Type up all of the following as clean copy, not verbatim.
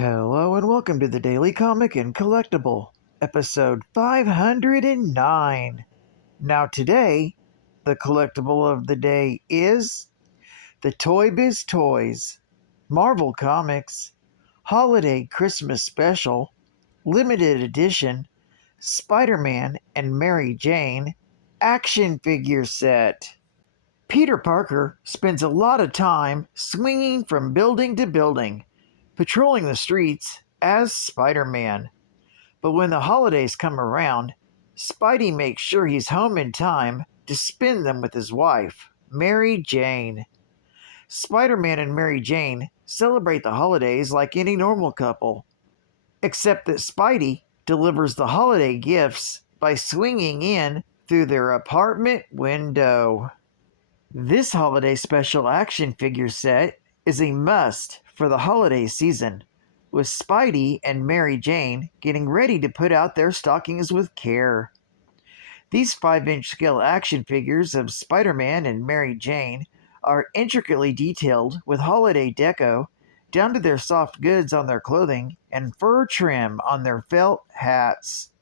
Hello and welcome to the Daily Comic and Collectible, episode 509. Now today, the collectible of the day is the Toybiz Toys, Marvel Comics, Holiday Christmas Special, Limited Edition, Spiderman and Mary Jane, Action Figure Set. Peter Parker spends a lot of time swinging from building to building, patrolling the streets as Spider-Man. But when the holidays come around, Spidey makes sure he's home in time to spend them with his wife, Mary Jane. Spider-Man and Mary Jane celebrate the holidays like any normal couple, except that Spidey delivers the holiday gifts by swinging in through their apartment window. This holiday special action figure set is a must for the holiday season, with Spidey and Mary Jane getting ready to put out their stockings with care. These 5-inch scale action figures of Spider-Man and Mary Jane are intricately detailed with holiday deco down to their soft goods on their clothing and fur trim on their felt hats.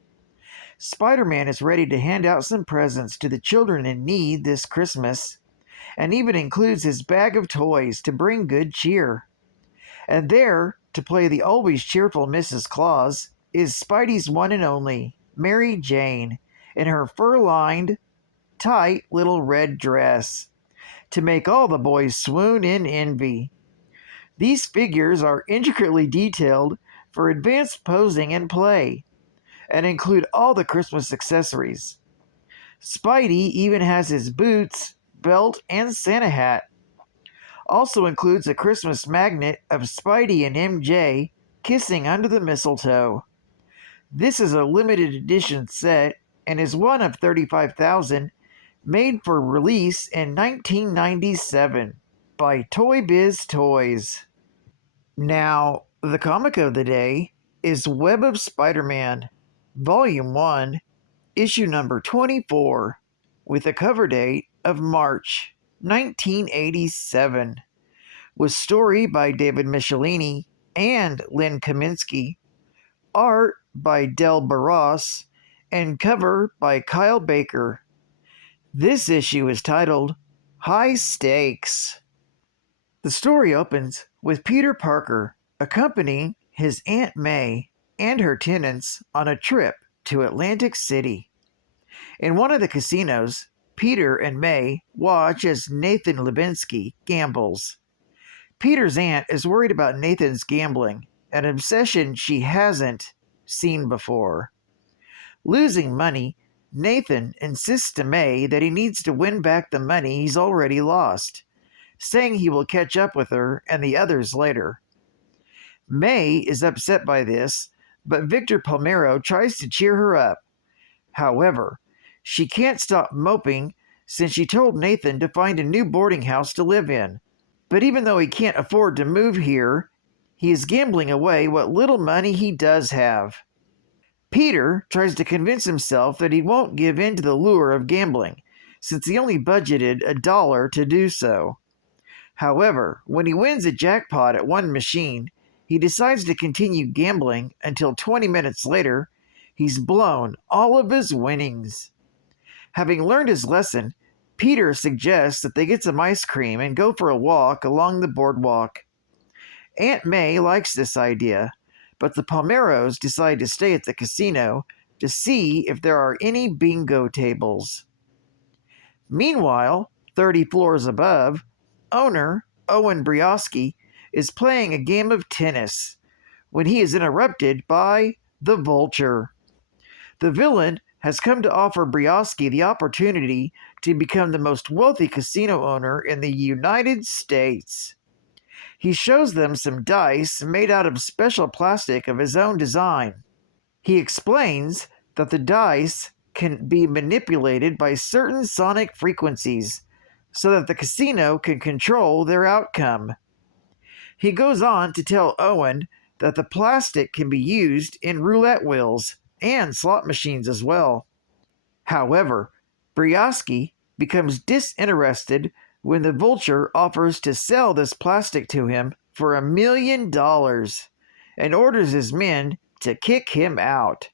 Spider-Man is ready to hand out some presents to the children in need this Christmas, and even includes his bag of toys to bring good cheer. And there, to play the always cheerful Mrs. Claus, is Spidey's one and only, Mary Jane, in her fur-lined, tight little red dress, to make all the boys swoon in envy. These figures are intricately detailed for advanced posing and play, and include all the Christmas accessories. Spidey even has his boots, belt, and Santa hat. Also includes a Christmas magnet of Spidey and MJ kissing under the mistletoe. This is a limited edition set and is one of 35,000 made for release in 1997 by Toybiz Toys. Now, the comic of the day is Web of Spider-Man, Volume 1, Issue number 24, with a cover date of March 1987, with story by David Michelini and Lynn Kaminsky, art by Del Barros, and cover by Kyle Baker. This issue is titled High Stakes. The story opens with Peter Parker accompanying his Aunt May and her tenants on a trip to Atlantic City. In one of the casinos, Peter and May watch as Nathan Levinsky gambles. Peter's aunt is worried about Nathan's gambling, an obsession she hasn't seen before. Losing money, Nathan insists to May that he needs to win back the money he's already lost, saying he will catch up with her and the others later. May is upset by this, but Victor Palmero tries to cheer her up. However, she can't stop moping since she told Nathan to find a new boarding house to live in. But even though he can't afford to move here, he is gambling away what little money he does have. Peter tries to convince himself that he won't give in to the lure of gambling, since he only budgeted $1 to do so. However, when he wins a jackpot at one machine, he decides to continue gambling until 20 minutes later, he's blown all of his winnings. Having learned his lesson, Peter suggests that they get some ice cream and go for a walk along the boardwalk. Aunt May likes this idea, but the Palmeros decide to stay at the casino to see if there are any bingo tables. Meanwhile, 30 floors above, owner Owen Briosky is playing a game of tennis when he is interrupted by the Vulture. The villain has come to offer Briosky the opportunity to become the most wealthy casino owner in the United States. He shows them some dice made out of special plastic of his own design. He explains that the dice can be manipulated by certain sonic frequencies so that the casino can control their outcome. He goes on to tell Owen that the plastic can be used in roulette wheels and slot machines as well. However, Briosky becomes disinterested when the Vulture offers to sell this plastic to him for $1 million, and orders his men to kick him out.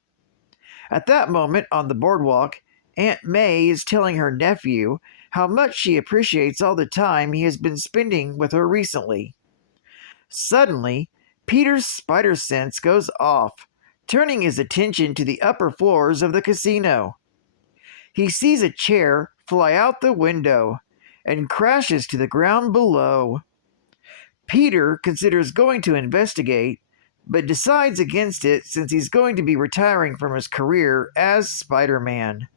At that moment on the boardwalk, Aunt May is telling her nephew how much she appreciates all the time he has been spending with her recently. Suddenly, Peter's spider sense goes off, turning his attention to the upper floors of the casino. He sees a chair fly out the window and crashes to the ground below. Peter considers going to investigate, but decides against it since he's going to be retiring from his career as Spider-Man.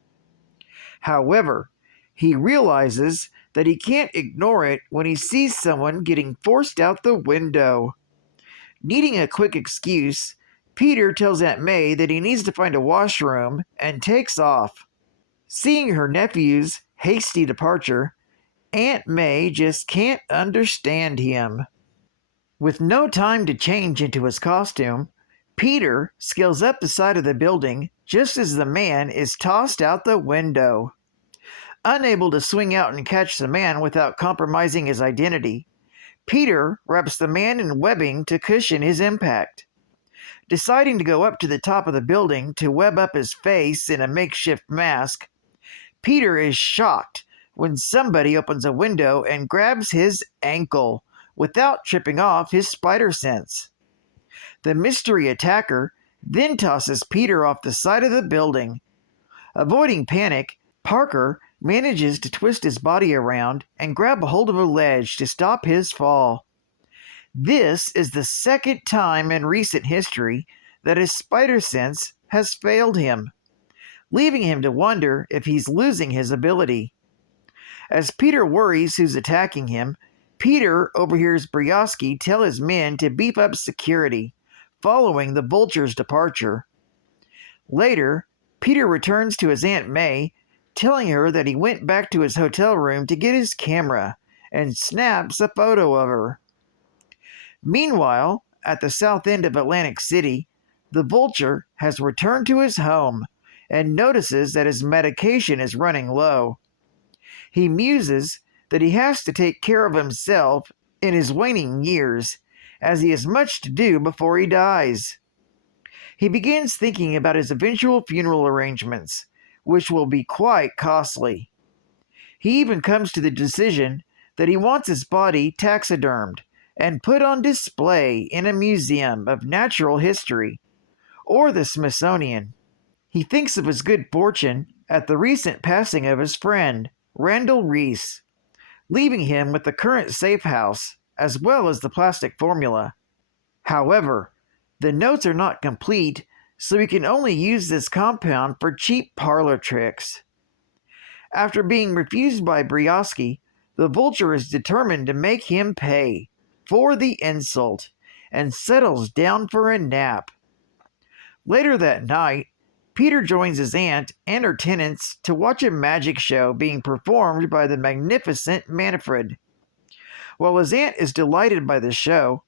However, he realizes that he can't ignore it when he sees someone getting forced out the window. Needing a quick excuse, Peter tells Aunt May that he needs to find a washroom and takes off. Seeing her nephew's hasty departure, Aunt May just can't understand him. With no time to change into his costume, Peter scales up the side of the building just as the man is tossed out the window. Unable to swing out and catch the man without compromising his identity, Peter wraps the man in webbing to cushion his impact. Deciding to go up to the top of the building to web up his face in a makeshift mask, Peter is shocked when somebody opens a window and grabs his ankle without tripping off his spider sense. The mystery attacker then tosses Peter off the side of the building. Avoiding panic, Parker manages to twist his body around and grab a hold of a ledge to stop his fall. This is the second time in recent history that his spider sense has failed him, leaving him to wonder if he's losing his ability. As Peter worries who's attacking him, Peter overhears Briosky tell his men to beef up security, following the Vulture's departure. Later, Peter returns to his Aunt May, telling her that he went back to his hotel room to get his camera, and snaps a photo of her. Meanwhile, at the south end of Atlantic City, the Vulture has returned to his home and notices that his medication is running low. He muses that he has to take care of himself in his waning years, as he has much to do before he dies. He begins thinking about his eventual funeral arrangements, which will be quite costly. He even comes to the decision that he wants his body taxidermed and put on display in a museum of natural history or the Smithsonian. He thinks of his good fortune at the recent passing of his friend, Randall Reese, leaving him with the current safe house as well as the plastic formula. However, the notes are not complete, so he can only use this compound for cheap parlor tricks. After being refused by Briosky, the Vulture is determined to make him pay for the insult and settles down for a nap. Later that night, Peter joins his aunt and her tenants to watch a magic show being performed by the magnificent Manfred. While his aunt is delighted by the show,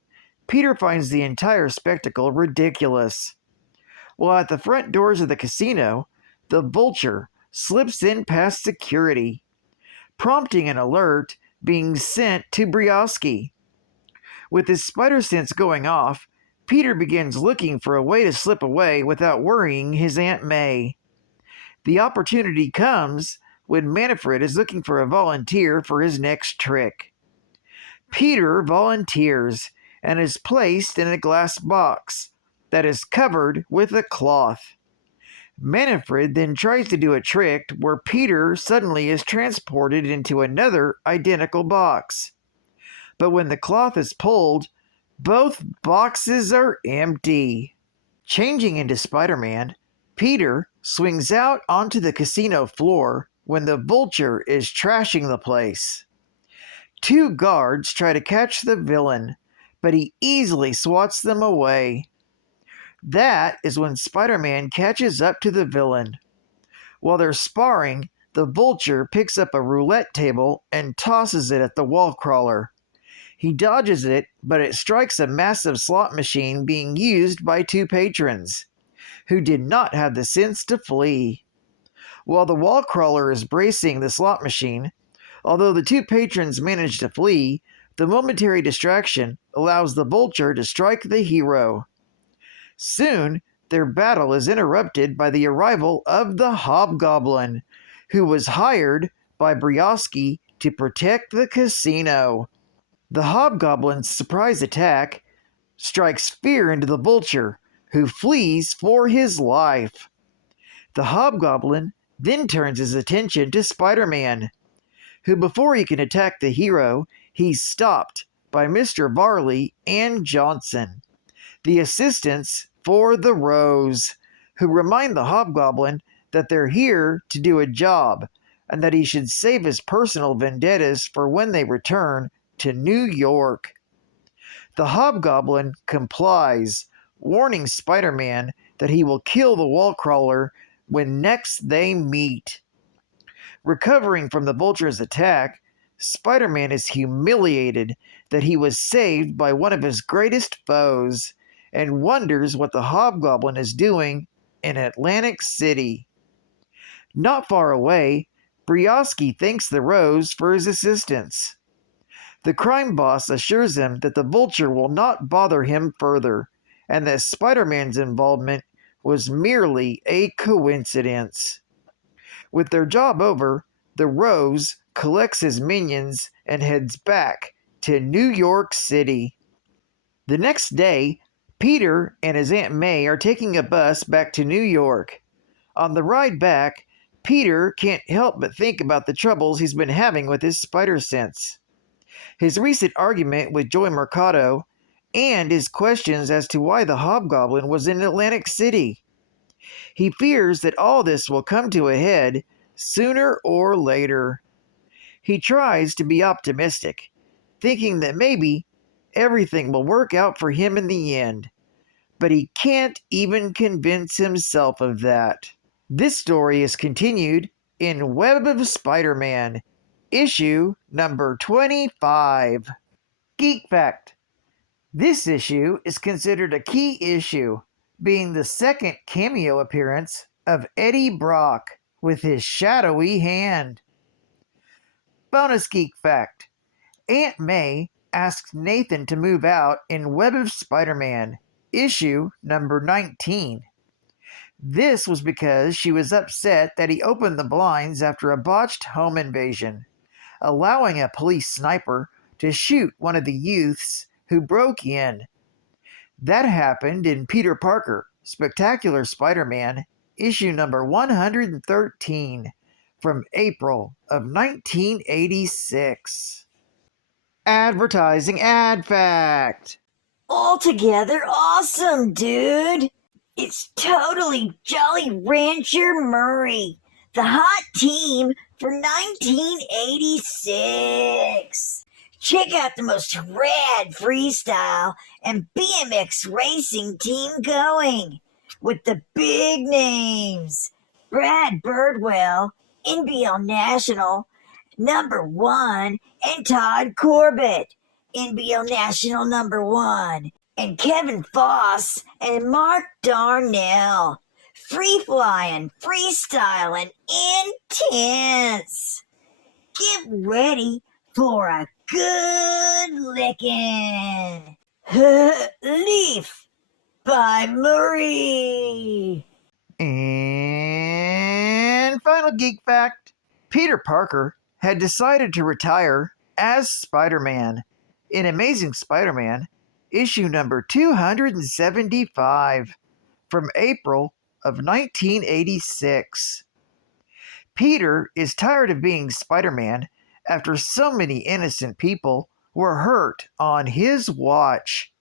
Peter finds the entire spectacle ridiculous. While at the front doors of the casino, the Vulture slips in past security, prompting an alert being sent to Briosky. With his spider sense going off, Peter begins looking for a way to slip away without worrying his Aunt May. The opportunity comes when Manfred is looking for a volunteer for his next trick. Peter volunteers and is placed in a glass box that is covered with a cloth. Manfred then tries to do a trick where Peter suddenly is transported into another identical box. But when the cloth is pulled, both boxes are empty. Changing into Spider-Man, Peter swings out onto the casino floor when the Vulture is trashing the place. Two guards try to catch the villain, but he easily swats them away. That is when Spider-Man catches up to the villain. While they're sparring, the Vulture picks up a roulette table and tosses it at the wall crawler. He dodges it, but it strikes a massive slot machine being used by two patrons, who did not have the sense to flee. While the wall crawler is bracing the slot machine, although the two patrons manage to flee, the momentary distraction allows the Vulture to strike the hero. Soon, their battle is interrupted by the arrival of the Hobgoblin, who was hired by Briosky to protect the casino. The Hobgoblin's surprise attack strikes fear into the Vulture, who flees for his life. The Hobgoblin then turns his attention to Spider-Man, who before he can attack the hero, he's stopped by Mr. Varley and Johnson, the assistants for the Rose, who remind the Hobgoblin that they're here to do a job and that he should save his personal vendettas for when they return to New York. The Hobgoblin complies, warning Spider-Man that he will kill the wall crawler when next they meet. Recovering from the Vulture's attack, Spider-Man is humiliated that he was saved by one of his greatest foes and wonders what the Hobgoblin is doing in Atlantic City. Not far away, Briosky thanks the Rose for his assistance. The crime boss assures him that the Vulture will not bother him further, and that Spider-Man's involvement was merely a coincidence. With their job over, the Rose collects his minions and heads back to New York City. The next day, Peter and his Aunt May are taking a bus back to New York. On the ride back, Peter can't help but think about the troubles he's been having with his spider sense. His recent argument with Joy Mercado, and his questions as to why the Hobgoblin was in Atlantic City. He fears that all this will come to a head sooner or later. He tries to be optimistic, thinking that maybe everything will work out for him in the end, but he can't even convince himself of that. This story is continued in Web of Spider-Man, issue number 25. Geek Fact: this issue is considered a key issue, being the second cameo appearance of Eddie Brock with his shadowy hand. Bonus Geek Fact: Aunt May asks Nathan to move out in Web of Spider-Man, issue number 19. This was because she was upset that he opened the blinds after a botched home invasion, allowing a police sniper to shoot one of the youths who broke in. That happened in Peter Parker, Spectacular Spider-Man, issue number 113, from April of 1986. Advertising Ad Fact: Altogether awesome, dude! It's totally Jolly Rancher Murray, the hot team for 1986. Check out the most rad freestyle and BMX racing team going, with the big names: Brad Birdwell, NBL National #1, and Todd Corbett, NBL National #1, and Kevin Foss and Mark Darnell. Free flying, freestyle, and intense. Get ready for a good licking. Leaf by Murray. And final Geek Fact: Peter Parker had decided to retire as Spider-Man in Amazing Spider-Man, issue number 275, from April of 1986. Peter is tired of being Spider-Man after so many innocent people were hurt on his watch.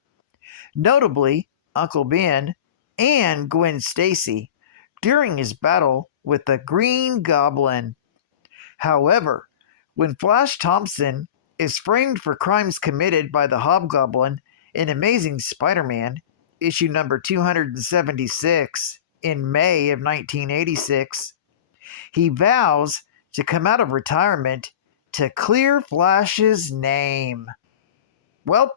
Notably, Uncle Ben and Gwen Stacy during his battle with the Green Goblin. However, when Flash Thompson is framed for crimes committed by the Hobgoblin in Amazing Spider-Man, issue number 276, in May of 1986, he vows to come out of retirement to clear Flash's name. Well,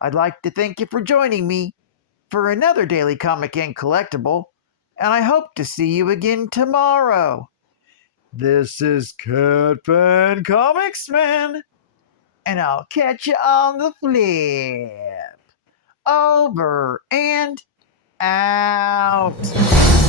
I'd like to thank you for joining me for another Daily Comic and Collectible, and I hope to see you again tomorrow. This is Cat Fan Comics Man, and I'll catch you on the flip. Over and out.